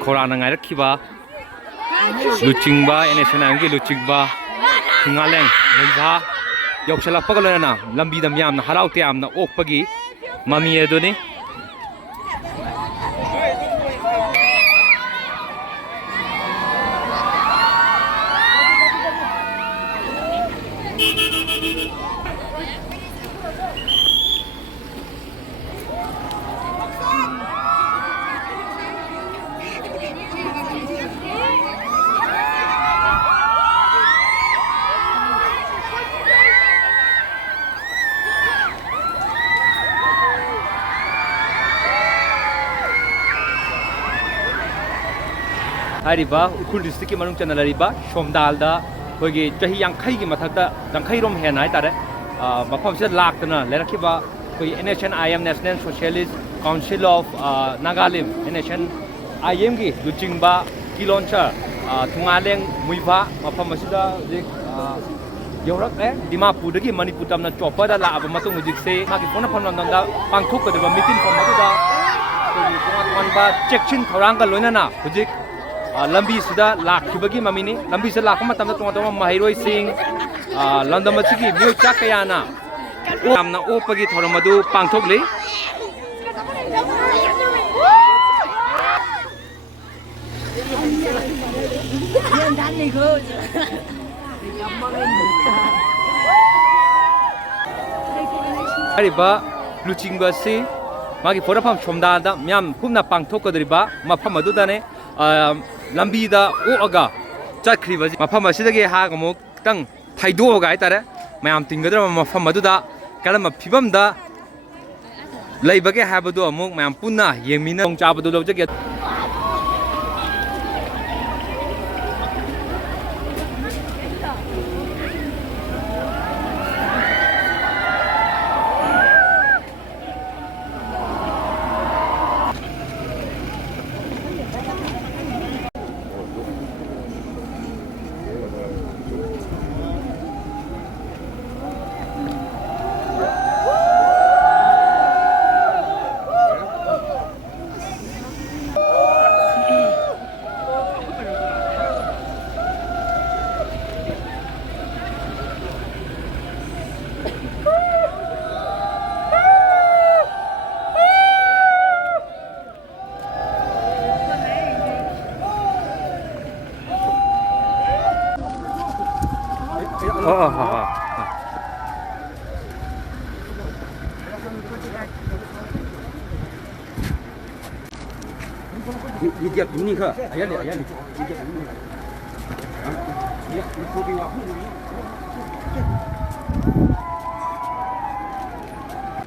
Koranangai rakhiba luchingba NSCN-IM gi luchingba tingaleng Muivah yausalakpaga loina lambi da myamna haraute amna okpagi mami edoni Hariba Ukhrul district ki manung chana lariba Somdalda hogi chahi yankhai gi mathakta yankhai rom hen hai tare mafam se laktana lerakhiba koi NSCN-IM National Socialist Council of Nagalim NSCN-IM gi luchingba kiloncha thungaleng Muivah mafam asida jik yorak Dimapur dagi Manipur tamna chopper da la aba matung jik se magi poknaphamda pangthok kadaba meeting form aduda manba check-in thorang ka loinana hujik lambi sida lakhibagi mamini lambi se lakma matamda tong mahiroi sing landam achigi miu chakayana amna opagi thoramadu pangthokli ariba luchingba si magi porafam somdada myam kumna pangthokadriba mafam adudane lambi da oaga chakriba mafam asidagi hagamuk tang thaidoga haitare mayam tingadra mafam aduda kalama phibamda leibage habadu amuk mayam punna yemina chabadu lojage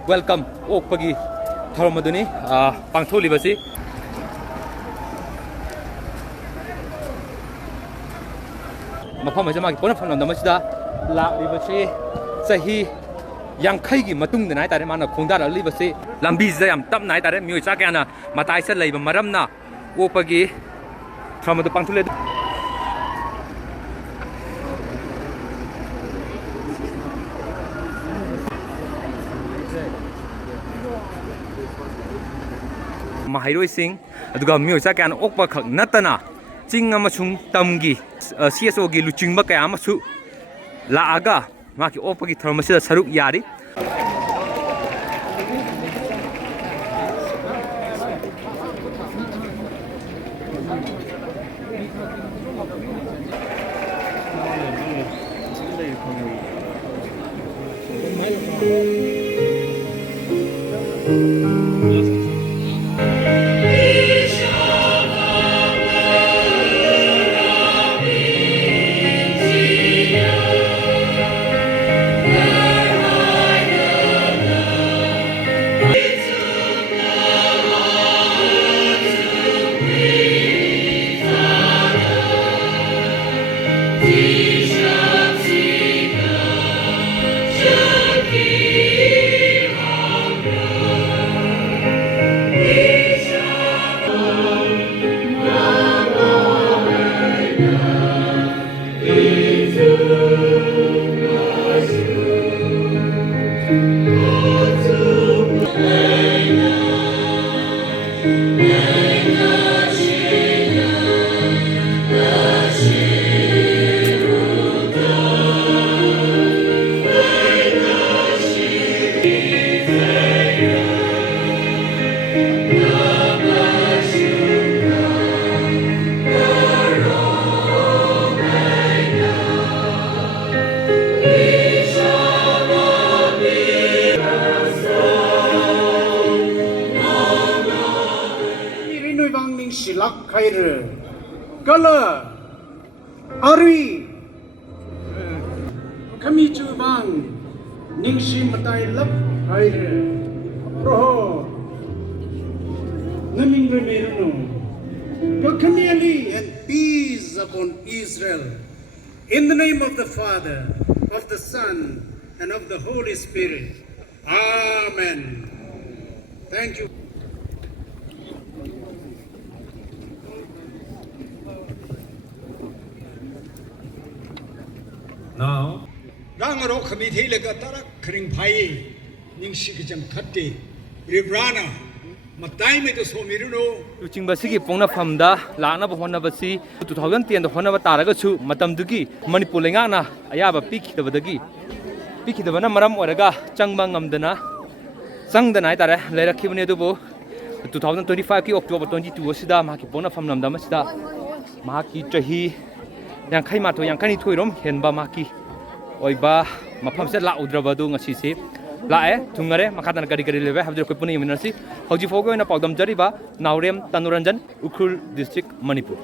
Welcome okpagi thormaduni pangtholi basi mafam ajama ki poknaphamda masida laklibasi sahi yankhai gi matung dana tare mana khongdara libasi lambi ja yam tapna tare mioi chakana matai se leiba maramna okpagi thormadu pangthole mahiroi sing aduga mioi chakana okpa khak natana ching amasung tamgi CSO gi luchingba kaya amasu laaga maki opagi thermasida saruk yari bang ning silak khair kala ari kami chu bang ning si matai lap khair pro naming remeru continually and peace upon Israel in the name of the Father, of the Son, and of the Holy Spirit. Amen. Thank you. Now, Rangaro committee legatara kring pai ning sikijam khatti ribrana matai me to somiruno Uching basigi poknaphamda lakna ba honna basi 2010 da honna ba taraga chu matam dugi Manipur lenga na ayaba pikidabana maram oraga changba ngamdana changdana ai tare lerakibne dubu 2025 ki October 22 sida mahaki poknaphamnamda masida mahaki chahi yankai mato yankani thoirom henba mahaki oiba mafamse la udrabadu ngasi se lae thungare makatan gari lebe habjor ko puni minasi hoji fogo na Paodamkhol Naorem Tanoranjan Ukhrul district Manipur